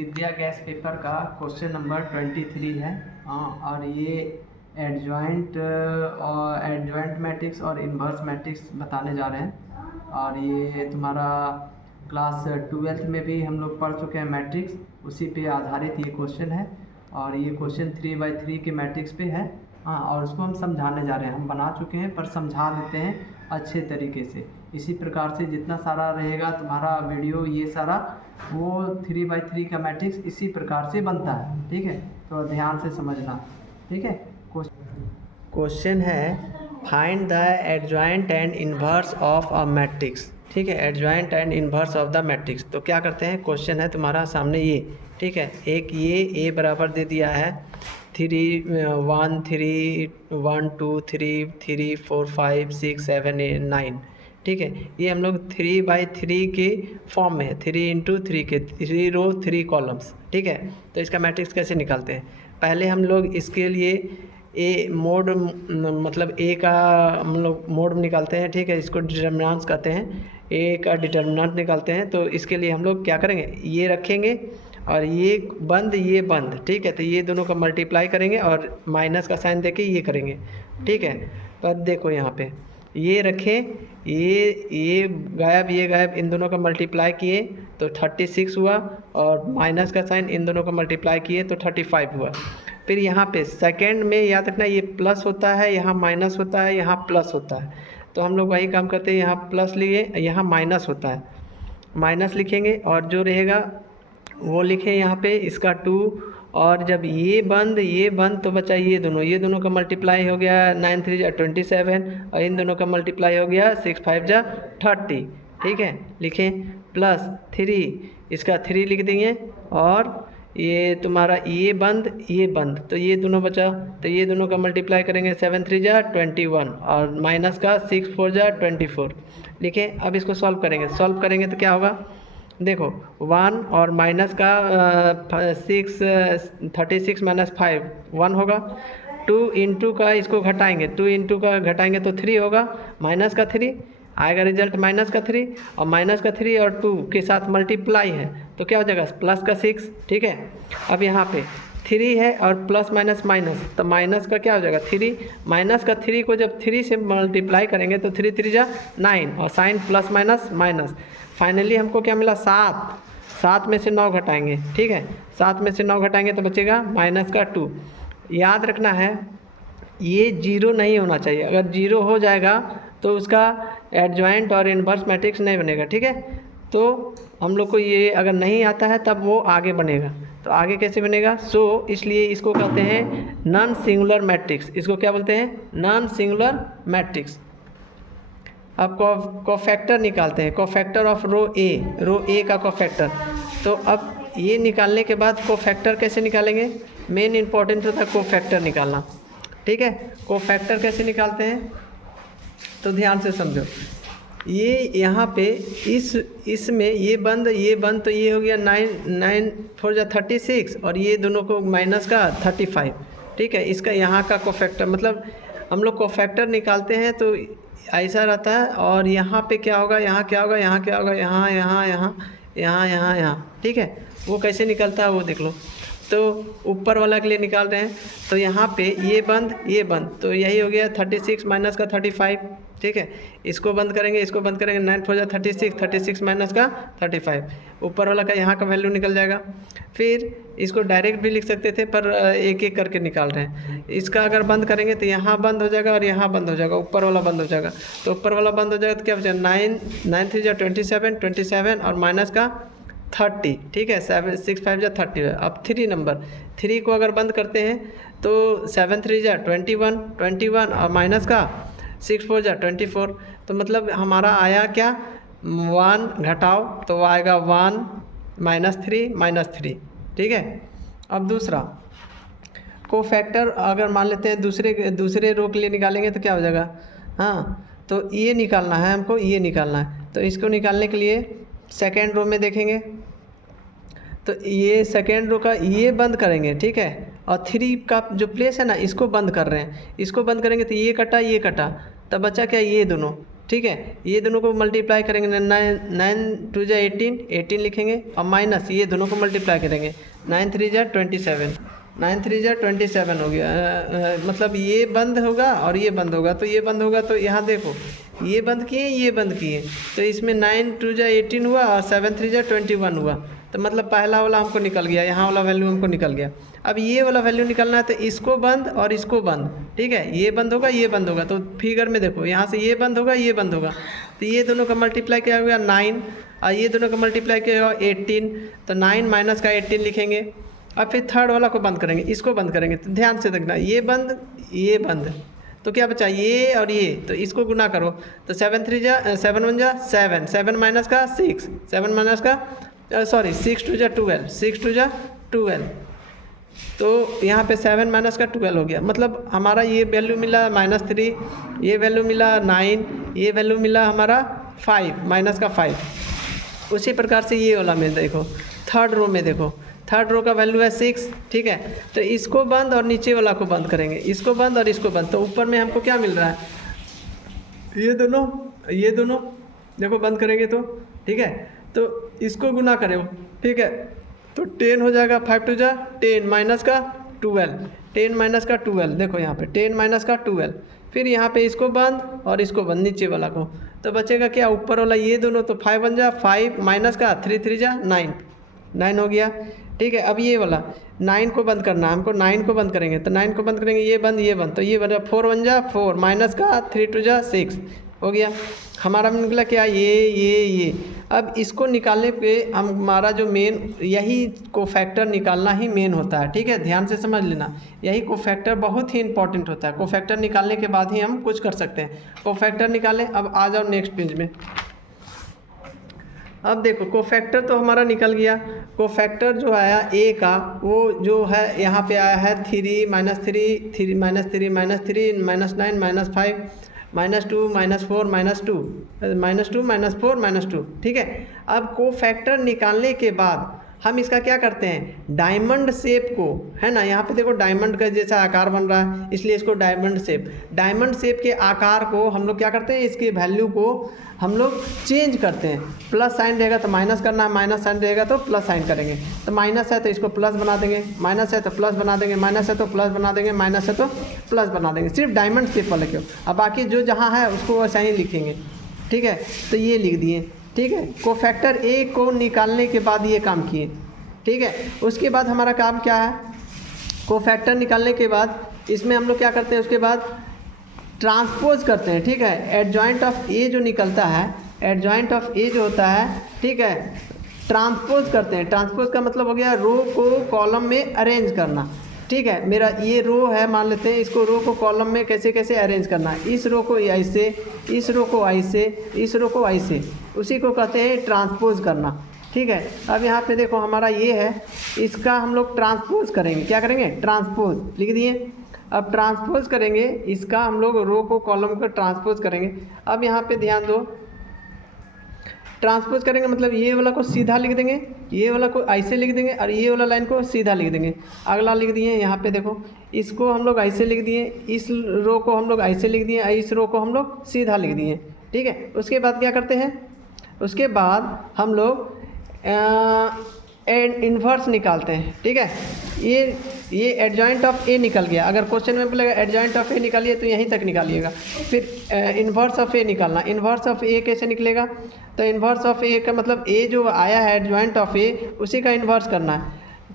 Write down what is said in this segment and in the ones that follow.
विद्या gas paper का question number 23 है। और ये एडजॉइंट मैट्रिक्स और इन्वर्स मैट्रिक्स बताने जा रहे हैं। और ये तुम्हारा क्लास 12th में भी हम लोग पढ़ चुके हैं मैट्रिक्स, उसी पे आधारित ये क्वेश्चन है। और ये क्वेश्चन 3x3 के मैट्रिक्स पे है। और उसको हम समझाने जा रहे हैं, हम बना चुके हैं पर समझा देते हैं अच्छे तरीके से। इसी प्रकार से जितना सारा रहेगा तुम्हारा वीडियो, ये सारा वो 3x3 का मैट्रिक्स इसी प्रकार से बनता है। ठीक है, तो ध्यान से समझना। ठीक है, क्वेश्चन है find the adjoint and inverse of a matrix. ठीक है, adjoint and inverse of the matrix. तो क्या करते हैं, क्वेश्चन है तुम्हारा सामने ये। ठीक है, एक ये a बराबर दे दिया है 3 1 3 1 2 3 3 4 5 6 7 8 9। ठीक है, ये हम लोग 3x3 के फॉर्म में है, 3 × 3 के 3 रो 3 कॉलम्स। ठीक है, तो इसका मैट्रिक्स कैसे निकालते हैं, पहले हम लोग इसके लिए ए मोड मतलब ए का हम लोग मोड निकालते हैं। ठीक है, इसको डिटर्मिनेंट्स कहते हैं, ए का डिटर्मिनेंट निकालते हैं। तो इसके लिए हम लोग क्या करेंगे, ये रखेंगे और ये बंद। ठीक है, तो ये दोनों का मल्टीप्लाई करेंगे और माइनस का साइन देके ये करेंगे। ठीक है, पर देखो यहाँ पे ये रखें, ये गायब, ये गायब, इन दोनों का मल्टीप्लाई किए तो 36 हुआ, और माइनस का साइन इन दोनों का मल्टीप्लाई किए तो 35 हुआ। फिर यहाँ पे सेकेंड में याद रखना, ये प्लस होता है, यहाँ माइनस होता है, यहाँ प्लस होता है। तो हम लोग वही काम करते हैं, यहाँ प्लस लिए, यहाँ माइनस होता है, माइनस लिखेंगे और जो रहेगा वो लिखें यहाँ पे इसका 2। और जब ये बंद तो बचा ये दोनों का मल्टीप्लाई हो गया 9 3 = 27, और इन दोनों का मल्टीप्लाई हो गया 6 5 = 30। ठीक है, लिखें प्लस 3, इसका 3 लिख देंगे, और ये तुम्हारा ये बंद तो ये दोनों बचा, तो ये दोनों का मल्टीप्लाई करेंगे 7 3 = 21, और माइनस का 6 4 = 24। लिखें, अब इसको सॉल्व करेंगे तो क्या होगा, देखो 1 और माइनस का 36 - 5 1 होगा। 2 × का इसको घटाएंगे, 2 × का घटाएंगे तो 3 होगा, माइनस का 3 आएगा, रिजल्ट माइनस का 3, और माइनस का 3 और 2 के साथ मल्टीप्लाई है तो क्या हो जाएगा, प्लस का 6। ठीक है, अब यहाँ पे 3 है और प्लस माइनस माइनस, तो माइनस का क्या हो जाएगा 3, माइनस का 3 को जब 3 से मल्टीप्लाई करेंगे तो 3 3 = 9, और sign plus minus minus. Finally हमको क्या मिला, 7 में से 9 घटाएंगे। ठीक है, 7 में से 9 घटाएंगे तो बचेगा माइनस का 2। याद रखना है ये 0 नहीं होना चाहिए, अगर 0 हो जाएगा तो उसका एडजॉइंट और इन्वर्स मैट्रिक्स नहीं बनेगा। ठीक है, तो हम लोग को ये अगर नहीं आता है तब वो आगे बनेगा, तो आगे कैसे बनेगा, इसलिए इसको कहते हैं नॉन सिंगुलर मैट्रिक्स। इसको क्या बोलते हैं, नॉन सिंगुलर मैट्रिक्स। अब कोफैक्टर निकालते हैं, कोफैक्टर ऑफ रो ए का कोफैक्टर। तो अब ये निकालने के बाद कोफैक्टर कैसे निकालेंगे, मेन इंपॉर्टेंट होता है कोफैक्टर निकालना। ठीक है, कोफैक्टर कैसे निकालते हैं तो ध्यान से समझो। ये यहाँ पे इसमें ये बंद तो ये हो गया 9 4 = 36, और ये दोनों को माइनस का 35। ठीक है, इसका यहाँ का कोफैक्टर, मतलब हम लोग कोफैक्टर निकालते हैं तो ऐसा रहता है। और यहाँ पे क्या होगा, यहाँ क्या होगा, यहाँ क्या होगा, यहाँ। ठीक है, वो कैसे निकलता है वो देख लो। तो ऊपर वाला के लिए निकाल रहे हैं, तो यहाँ पे ये बंद तो यही हो गया 36 माइनस का 35। ठीक है, इसको बंद करेंगे 9 4 = 36 माइनस का 35, ऊपर वाला का यहाँ का वैल्यू निकल जाएगा। फिर इसको डायरेक्ट भी लिख सकते थे, पर एक एक करके निकाल रहे हैं। इसका अगर बंद करेंगे तो यहाँ बंद हो जाएगा और यहाँ बंद हो जाएगा, ऊपर वाला बंद हो जाएगा। तो ऊपर वाला बंद हो जाएगा तो क्या बचेगा, 9 3 = 27 और माइनस का 30। ठीक है, 6 5 = 30। अब 3 को अगर बंद करते हैं तो 7 3 = 21 और माइनस का 6 4 = 24। तो मतलब हमारा आया क्या, 1 घटाओ तो वो आएगा 1 -3 -3। ठीक है, अब दूसरा कोफैक्टर अगर मान लेते हैं दूसरे रो के लिए निकालेंगे तो क्या हो जाएगा, तो ये निकालना है हमको, ये निकालना है। तो इसको निकालने के लिए सेकेंड रो में देखेंगे, तो ये सेकेंड रो का ये बंद करेंगे। ठीक है, और 3 का जो प्लेस है ना, इसको बंद कर रहे हैं, इसको बंद करेंगे तो ये कटा तब बचा क्या, ये दोनों। ठीक है, ये दोनों को मल्टीप्लाई करेंगे, 9 2 जा 18 लिखेंगे, और माइनस ये दोनों को मल्टीप्लाई करेंगे, 9 3 जा 27, 9 3 जा 27 हो गया। मतलब ये बंद होगा और ये बंद होगा, तो ये बंद होगा, तो यहाँ देखो ये बंद किए, ये बंद किए, तो इसमें 9 2 जा 18 हुआ और 7 3 जा 21 हुआ, तो मतलब पहला वाला हमको निकल गया, यहाँ वाला वैल्यू हमको निकल गया। अब ये वाला वैल्यू निकलना है, तो इसको बंद और इसको बंद, ठीक है, ये बंद होगा, ये बंद होगा, तो फिगर में देखो यहाँ से ये बंद होगा, ये बंद होगा, तो ये दोनों का मल्टीप्लाई किया होगा 9 और ये दोनों का मल्टीप्लाई किया होगा 18, तो 9 माइनस का 18 लिखेंगे। अब फिर थर्ड वाला को बंद करेंगे, इसको बंद करेंगे, तो ध्यान से देखना, ये बंद, ये बंद, तो क्या बचा, ये और ये, तो इसको गुना करो, तो 7 3 जा 7 1 जा 7, 7 माइनस का 6, 7 माइनस का 6 2 जा 12, 6 2 जा 12, तो यहाँ पे 7 माइनस का 12 हो गया। मतलब हमारा ये वैल्यू मिला -3, ये वैल्यू मिला 9, ये वैल्यू मिला हमारा 5 माइनस का 5। उसी प्रकार से ये वाला में देखो, थर्ड रो में देखो, थर्ड रो का वैल्यू है 6, ठीक है, तो इसको बंद और नीचे वाला को बंद करेंगे, इसको बंद और इसको बंद, तो ऊपर में हमको क्या मिल रहा है, ये दोनों देखो बंद करेंगे तो, ठीक है, तो इसको गुना करो, ठीक है, तो 10 हो जाएगा, 5 2 जा 10 माइनस का 12, 10 माइनस का 12, देखो यहाँ पे 10 माइनस का 12, फिर यहाँ पे इसको बंद और इसको बंद नीचे वाला को, तो बचेगा क्या, ऊपर वाला ये दोनों, तो 5 1 जा 5 माइनस का 3 3 जा 9, 9 हो गया, ठीक है। अब ये वाला 9 को बंद करना, हमको 9 को बंद करेंगे, तो 9 को बंद करेंगे, ये बंद, तो ये बन 4 1 जा 4 माइनस का 3 2 जा 6 हो गया। हमारा निकला क्या, ये। अब इसको निकालने पे हमारा जो मेन, यही कोफैक्टर निकालना ही मेन होता है, ठीक है, ध्यान से समझ लेना, यही कोफैक्टर बहुत ही इंपॉर्टेंट होता है। कोफैक्टर निकालने के बाद ही हम कुछ कर सकते हैं। कोफैक्टर निकालें। अब आ जाओ नेक्स्ट पेज में। अब देखो कोफैक्टर तो हमारा निकल गया। कोफैक्टर जो आया ए का, वो जो है यहाँ पे आया है 3 -3 3 -3 -3 -9 -5 -2 -4 -2 -2 -4 -2, ठीक है। अब कोफैक्टर निकालने के बाद हम इसका क्या करते हैं, डायमंड शेप को, है ना, यहाँ पे देखो डायमंड का जैसा आकार बन रहा है, इसलिए इसको डायमंड शेप के आकार को हम लोग क्या करते हैं, इसकी वैल्यू को हम लोग चेंज करते हैं। प्लस साइन रहेगा तो माइनस करना है, माइनस साइन रहेगा तो प्लस साइन करेंगे। तो माइनस है तो इसको प्लस बना देंगे, माइनस है तो प्लस बना देंगे, माइनस है तो प्लस बना देंगे, माइनस है तो प्लस बना देंगे। सिर्फ डायमंड शेप वाले क्यों, अब बाकी जो जहाँ है उसको वैसा ही लिखेंगे, ठीक है। तो ये लिख दिए, ठीक है। कोफैक्टर ए को निकालने के बाद ये काम किए, ठीक है। उसके बाद हमारा काम क्या है, कोफैक्टर निकालने के बाद इसमें हम लोग क्या करते हैं, उसके बाद ट्रांसपोज करते हैं, ठीक है। एडजॉइंट ऑफ ए जो निकलता है, एडजॉइंट ऑफ ए जो होता है, ठीक है, ट्रांसपोज करते हैं। ट्रांसपोज का मतलब हो गया रो को कॉलम में अरेंज करना, ठीक है। मेरा ये रो है, मान लेते हैं, इसको रो को कॉलम में कैसे कैसे अरेंज करना है, इस रो को ऐसे, इस रो को ऐसे, इस रो को ऐसे, उसी को कहते हैं ट्रांसपोज करना, ठीक है। अब यहाँ पे देखो हमारा ये है, इसका हम लोग ट्रांसपोज करेंगे, क्या करेंगे, ट्रांसपोज लिख दिए। अब ट्रांसपोज करेंगे इसका, हम लोग रो को कॉलम को ट्रांसपोज करेंगे। अब यहाँ पे ध्यान दो, ट्रांसपोज करेंगे मतलब ये वाला को सीधा लिख देंगे, ये वाला को ऐसे लिख देंगे, और ये वाला लाइन को सीधा लिख देंगे। अगला लिख दिए, यहाँ पे देखो, इसको हम लोग ऐसे लिख दिए, इस रो को हम लोग ऐसे लिख दिए, इस रो को हम लोग सीधा लिख दिए, ठीक है। उसके बाद क्या करते हैं, उसके बाद हम लोग इन्वर्स निकालते हैं, ठीक है। ये एडजॉइंट ऑफ ए निकल गया। अगर क्वेश्चन में बोलेगा एडजॉइंट ऑफ ए निकालिए तो यहीं तक निकालिएगा। फिर इन्वर्स ऑफ ए निकालना। इन्वर्स ऑफ ए कैसे निकलेगा, तो इन्वर्स ऑफ ए का मतलब ए जो आया है एडजॉइंट ऑफ ए, उसी का इन्वर्स करना है।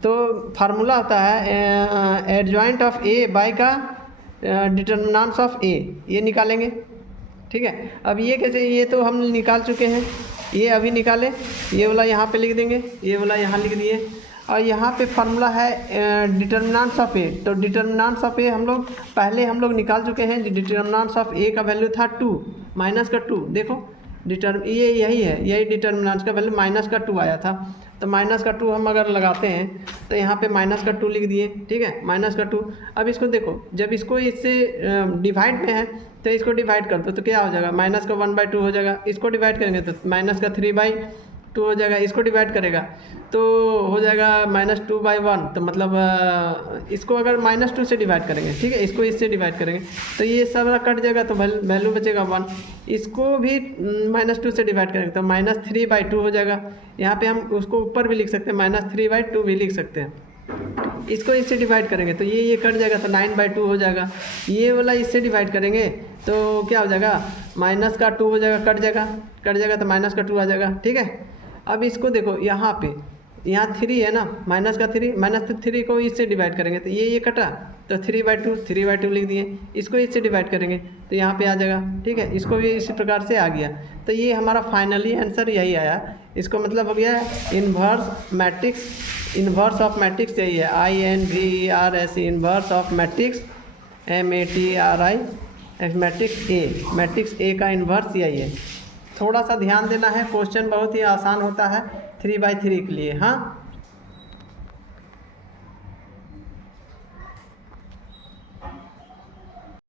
तो फार्मूला होता है एडजॉइंट ऑफ ए बाय का डिटर्मिनेंट्स ऑफ ए, ये निकालेंगे, ठीक है। अब ये कैसे, ये तो हम निकाल चुके हैं, ये अभी निकाले, ये वाला यहाँ पे लिख देंगे, ये वाला यहाँ लिख दिए, और यहाँ पे फार्मूला है डिटर्मिनेंट्स ऑफ ए। तो डिटर्मिनेंट्स ऑफ ए हम लोग पहले निकाल चुके हैं। डिटर्मिनेंट्स ऑफ ए का वैल्यू था 2 माइनस का 2, देखो ये यही है, यही डिटर्मिनेंट्स का वैल्यू माइनस का 2 आया था। तो माइनस का 2 हम अगर लगाते हैं तो यहाँ पे माइनस का 2 लिख दिए, ठीक है, माइनस का 2। अब इसको देखो, जब इसको इससे डिवाइड में है तो इसको डिवाइड कर दो, तो क्या हो जाएगा, माइनस का 1/2 हो जाएगा। इसको डिवाइड करेंगे तो माइनस का 3/2 हो जाएगा। इसको डिवाइड करेगा तो हो जाएगा -2/1, तो मतलब इसको अगर -2 से डिवाइड करेंगे, ठीक है, इसको इससे डिवाइड करेंगे तो ये सब कट जाएगा, तो वैल्यू बचेगा 1। इसको भी -2 से डिवाइड करेंगे तो -3/2 हो जाएगा। यहाँ पे हम उसको ऊपर भी लिख सकते हैं, -3/2 भी लिख सकते हैं। इसको इससे डिवाइड करेंगे तो ये कट जाएगा, तो 9/2 हो जाएगा। ये वाला इससे डिवाइड करेंगे तो क्या हो जाएगा, -2 हो जाएगा, कट जाएगा तो -2 आ जाएगा, ठीक है। अब इसको देखो, यहाँ पे यहाँ 3 है ना, -3 को इससे डिवाइड करेंगे तो ये कटा, तो 3/2 लिख दिए। इसको इससे डिवाइड करेंगे तो यहाँ पे आ जाएगा, ठीक है। इसको भी इसी प्रकार से आ गया। तो ये हमारा फाइनली आंसर यही आया। इसको मतलब हो गया इन्वर्स ऑफ मैट्रिक्स यही है, INVERS, inverse of matrix, MATRI, matrix A का इन्वर्स यही है। थोड़ा सा ध्यान देना है, क्वेश्चन बहुत ही आसान होता है 3/3 के लिए। हाँ।